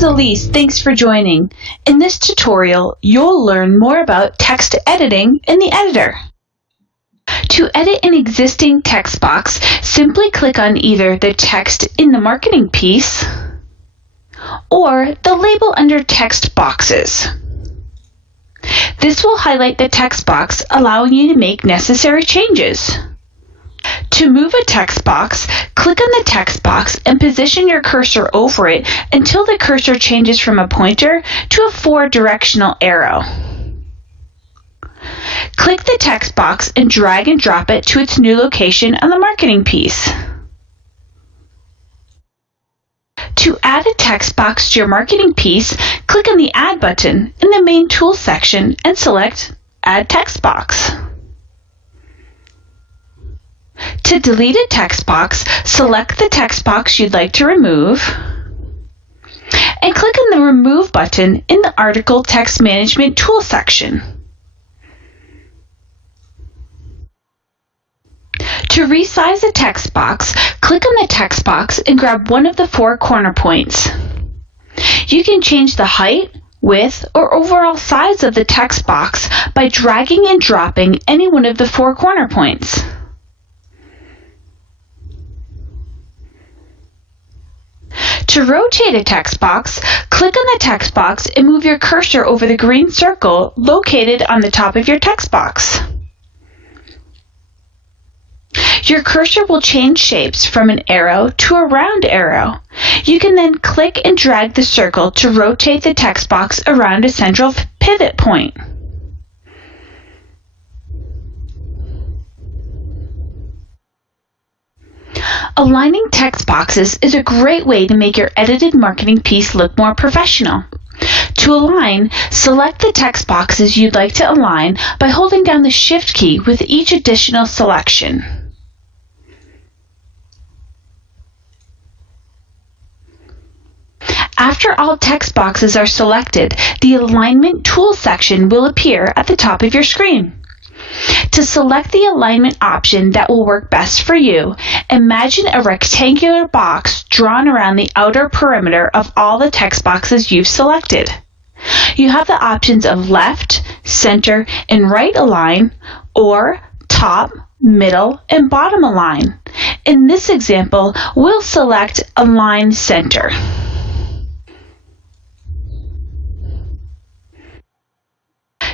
is Elise. Thanks for joining. In this tutorial, you'll learn more about text editing in the editor. To edit an existing text box, simply click on either the text in the marketing piece or the label under text boxes. This will highlight the text box, allowing you to make necessary changes. To move a text box, click on the text box and position your cursor over it until the cursor changes from a pointer to a 4-directional arrow. Click the text box and drag and drop it to its new location on the marketing piece. To add a text box to your marketing piece, click on the Add button in the main Tools section and select Add Text Box. To delete a text box, select the text box you'd like to remove and click on the Remove button in the Article Text Management Tools section. To resize a text box, click on the text box and grab one of the 4 corner points. You can change the height, width, or overall size of the text box by dragging and dropping any one of the 4 corner points. To rotate a text box, click on the text box and move your cursor over the green circle located on the top of your text box. Your cursor will change shapes from an arrow to a round arrow. You can then click and drag the circle to rotate the text box around a central pivot point. Aligning text boxes is a great way to make your edited marketing piece look more professional. To align, select the text boxes you'd like to align by holding down the Shift key with each additional selection. After all text boxes are selected, the Alignment Tools section will appear at the top of your screen. To select the alignment option that will work best for you, imagine a rectangular box drawn around the outer perimeter of all the text boxes you've selected. You have the options of left, center, and right align, or top, middle, and bottom align. In this example, we'll select Align Center.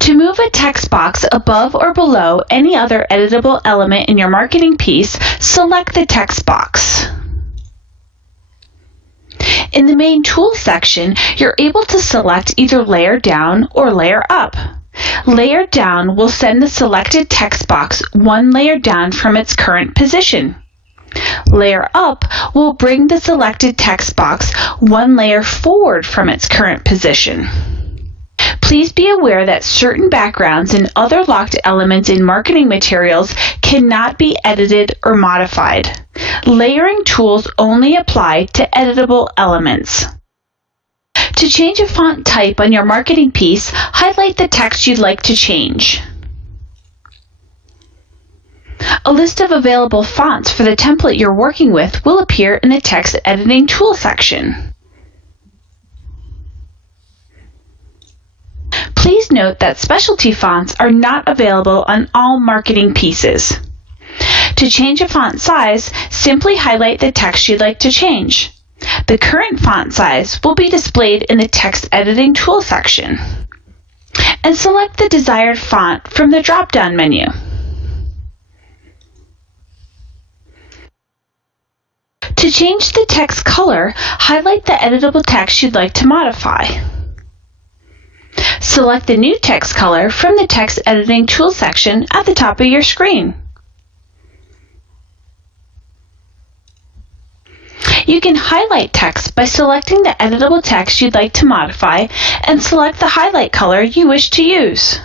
To move a text box above or below any other editable element in your marketing piece, select the text box. In the main Tools section, you're able to select either Layer Down or Layer Up. Layer Down will send the selected text box one layer down from its current position. Layer Up will bring the selected text box one layer forward from its current position. Please be aware that certain backgrounds and other locked elements in marketing materials cannot be edited or modified. Layering tools only apply to editable elements. To change a font type on your marketing piece, highlight the text you'd like to change. A list of available fonts for the template you're working with will appear in the Text Editing Tools section. Please note that specialty fonts are not available on all marketing pieces. To change a font size, simply highlight the text you'd like to change. The current font size will be displayed in the Text Editing Tools section. And select the desired font from the drop-down menu. To change the text color, highlight the editable text you'd like to modify. Select the new text color from the Text Editing Tools section at the top of your screen. You can highlight text by selecting the editable text you'd like to modify and select the highlight color you wish to use.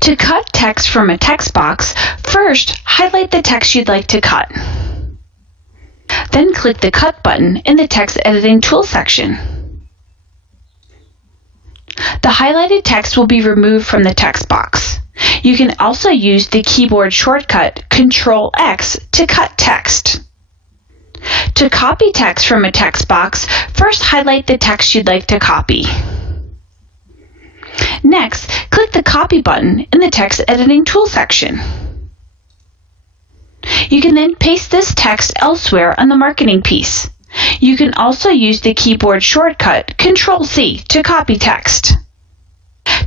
To cut text from a text box, first highlight the text you'd like to cut. Then click the Cut button in the Text Editing Tools section. The highlighted text will be removed from the text box. You can also use the keyboard shortcut Control-X to cut text. To copy text from a text box, first highlight the text you'd like to copy. Next, click the Copy button in the Text Editing Tool section. You can then paste this text elsewhere on the marketing piece. You can also use the keyboard shortcut Control-C to copy text.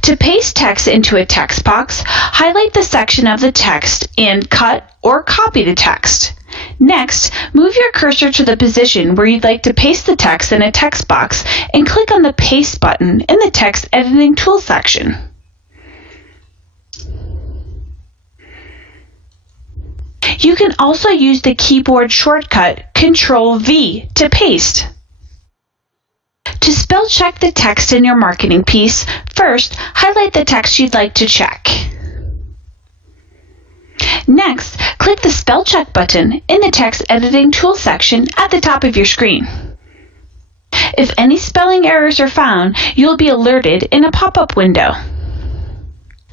To paste text into a text box, highlight the section of the text and cut or copy the text. Next, move your cursor to the position where you'd like to paste the text in a text box and click on the Paste button in the Text Editing Tool section. You can also use the keyboard shortcut Control-V to paste. To spell check the text in your marketing piece, first highlight the text you'd like to check. Next, click the Spell Check button in the Text Editing Tool section at the top of your screen. If any spelling errors are found, you'll be alerted in a pop-up window.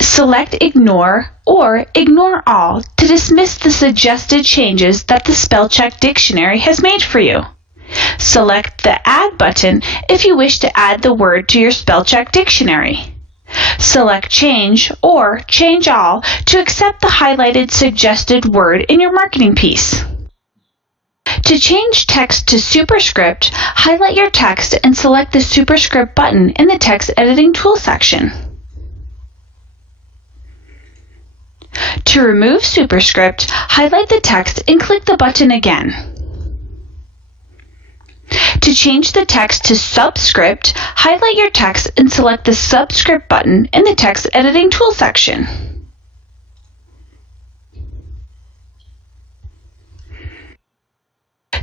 Select Ignore or Ignore All to dismiss the suggested changes that the Spell Check dictionary has made for you. Select the Add button if you wish to add the word to your Spell Check dictionary. Select Change or Change All to accept the highlighted suggested word in your marketing piece. To change text to superscript, highlight your text and select the Superscript button in the Text Editing Tool section. To remove superscript, highlight the text and click the button again. To change the text to subscript, highlight your text and select the Subscript button in the Text Editing Tool section.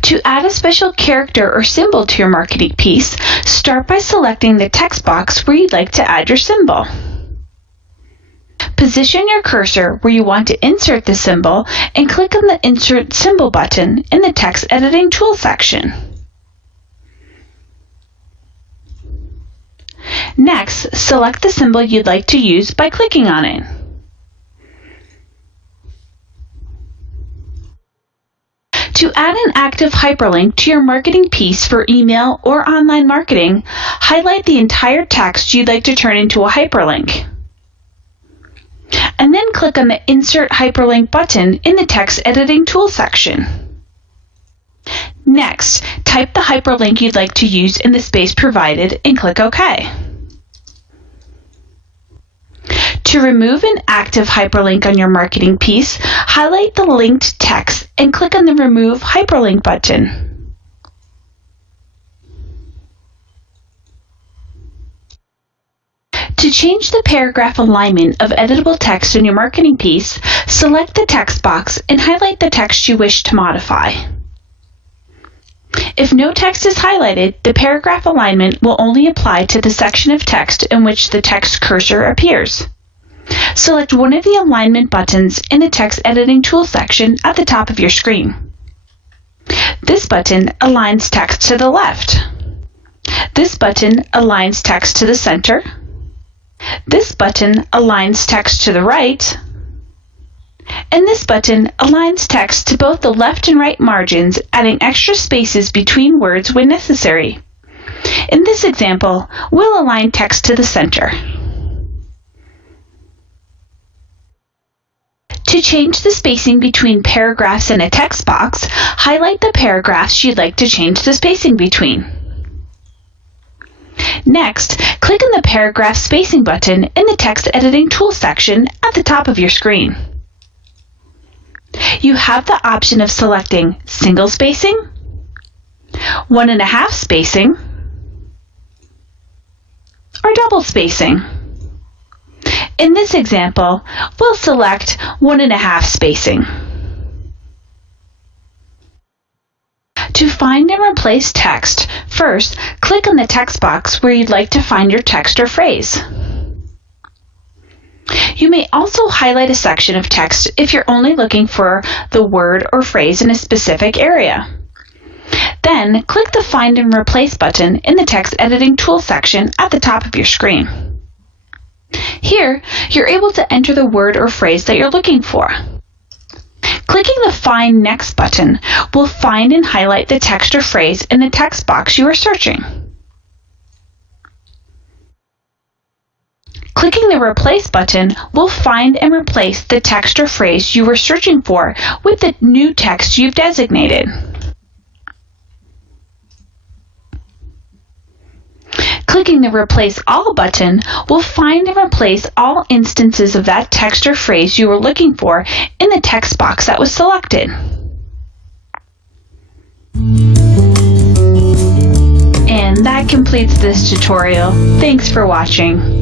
To add a special character or symbol to your marketing piece, start by selecting the text box where you'd like to add your symbol. Position your cursor where you want to insert the symbol and click on the Insert Symbol button in the Text Editing Tool section. Next, select the symbol you'd like to use by clicking on it. To add an active hyperlink to your marketing piece for email or online marketing, highlight the entire text you'd like to turn into a hyperlink. And then click on the Insert Hyperlink button in the Text Editing Tool section. Next, type the hyperlink you'd like to use in the space provided and click OK. To remove an active hyperlink on your marketing piece, highlight the linked text and click on the Remove Hyperlink button. To change the paragraph alignment of editable text in your marketing piece, select the text box and highlight the text you wish to modify. If no text is highlighted, the paragraph alignment will only apply to the section of text in which the text cursor appears. Select one of the alignment buttons in the Text Editing Tool section at the top of your screen. This button aligns text to the left. This button aligns text to the center. This button aligns text to the right. And this button aligns text to both the left and right margins, adding extra spaces between words when necessary. In this example, we'll align text to the center. To change the spacing between paragraphs in a text box, highlight the paragraphs you'd like to change the spacing between. Next, click on the Paragraph Spacing button in the Text Editing Tool section at the top of your screen. You have the option of selecting single spacing, 1.5 spacing, or double spacing. In this example, we'll select 1.5 spacing. To find and replace text, first click on the text box where you'd like to find your text or phrase. You may also highlight a section of text if you're only looking for the word or phrase in a specific area. Then click the Find and Replace button in the Text Editing Tool section at the top of your screen. Here, you're able to enter the word or phrase that you're looking for. Clicking the Find Next button will find and highlight the text or phrase in the text box you are searching. Clicking the Replace button will find and replace the text or phrase you were searching for with the new text you've designated. Clicking the Replace All button will find and replace all instances of that text or phrase you were looking for in the text box that was selected. And that completes this tutorial. Thanks for watching.